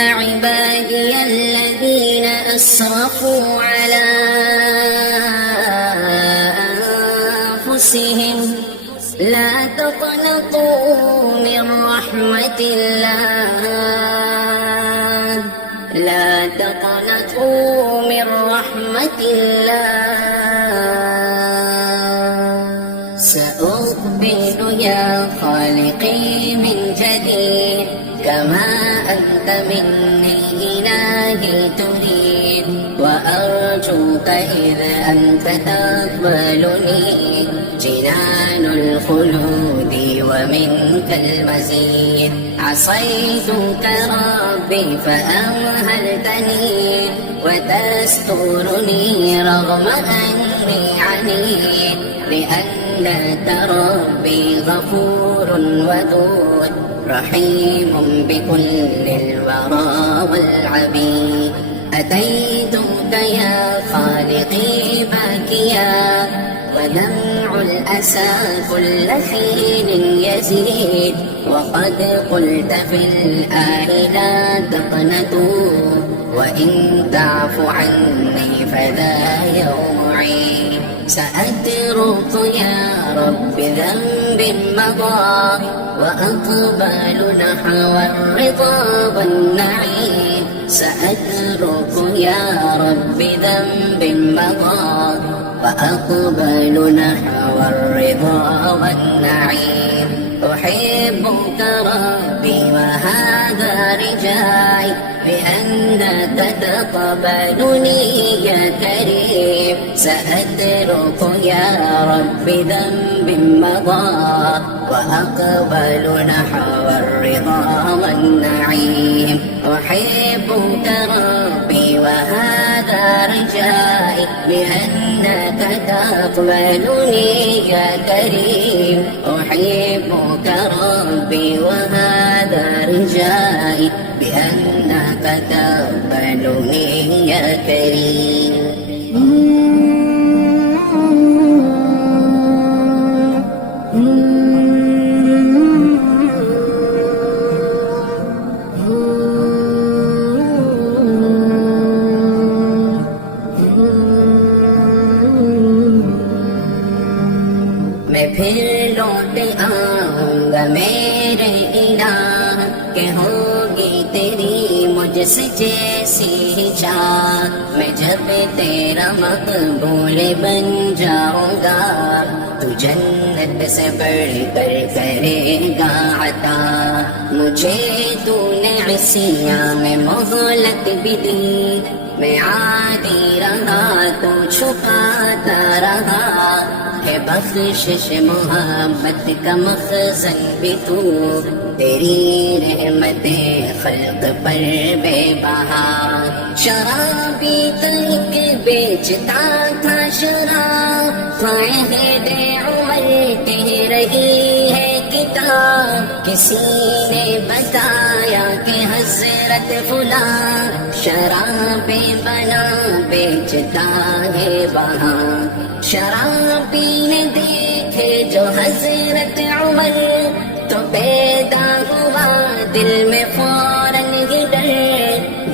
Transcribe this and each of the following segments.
عبادي الذين أسرفوا على أنفسهم لا تقنطوا من رحمة الله لا تقنطوا من رحمة الله سأقبل يا خالقي من جديد كما أنت مني إلهي تريد وأرجوك إذ أنت تقبلني جنان الخلود ومنك المزيد عصيتك ربي فأمهلتني وتسترني رغم أني عنيد لأنك ربي غفور ودود رحيم بكل الورى والعبيد أتيتك يا خالقي باكيا ودمع الأسى كل حين يزيد وقد قلت في الآي لا تقنطوا وإن تعف عني فذا يوم عيد سأترك يا رب ذنب مضى وأقبل نحو الرضا والنعيم سأترك يا رب ذنب مضى وأقبل نحو الرضا والنعيم أحبك ربي وهذا رجائي بأنك تقبلني يا كريم سأترك يا رب ذنب مضى وأقبل نحو الرضا والنعيم أحبك ربي وهذا رجائي بأنك تقبلني يا كريم أحبك ربي وهذا رجائي بأنك تقبلني يا كريم میں پھر لوٹ آؤں گا میرے الہ کہ ہوگی تیری مجھ سے جیسی چاہ میں جب تیرا مقبول بن جاؤں گا تو جنت سے بڑھ کر کرے گا عطا مجھے تو نے عصیاں میں مہلت بھی دی میں عادی رہا تو چھپاتا رہا ہے بخشش محبت کا مخزن بھی تو تیری رحمت خلق پر بے بہا شرابی تلک بیچتا تھا شراب خواہد عمر کہہ رہی ہے کتاب کسی نے بتایا کہ حضرت فلاں شراب بنا بیچتا ہے وہاں شراب پینے دیکھے جو حضرت عمر تو پیدا ہوا دل میں فوراً ہی ڈر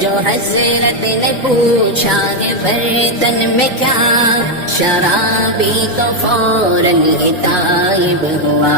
جو حضرت نے پوچھا کہ برتن میں کیا شرابی تو فوراً ہی تائب ہوا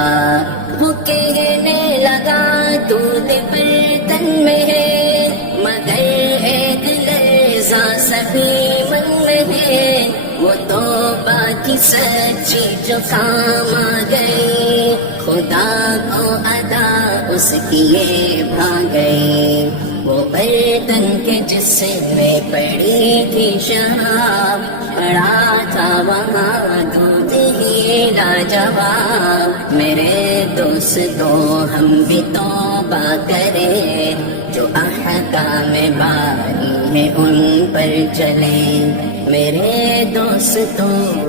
وہ کہنے لگا دودھ برتن میں ہے مگر ایک لرزہ سبھی من میں ہے وہ توبہ کی سچی جو کام آ گئی خدا کو ادا اس کی یہ بھا گئی وہ برتن کے جس میں پڑی تھی شراب پڑا تھا وہاں دودھ ہی لاجواب میرے دوستو ہم بھی توبہ کریں جو احکام باری ہے ان پر چلیں میرے دوستو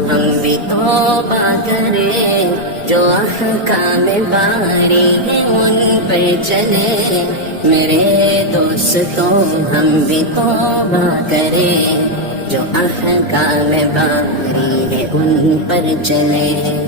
ہم بھی توبہ کریں جو احکام باری ہے ان پر چلیں میرے دوستو ہم بھی توبہ کریں جو احکام باری ہے ان پر چلیں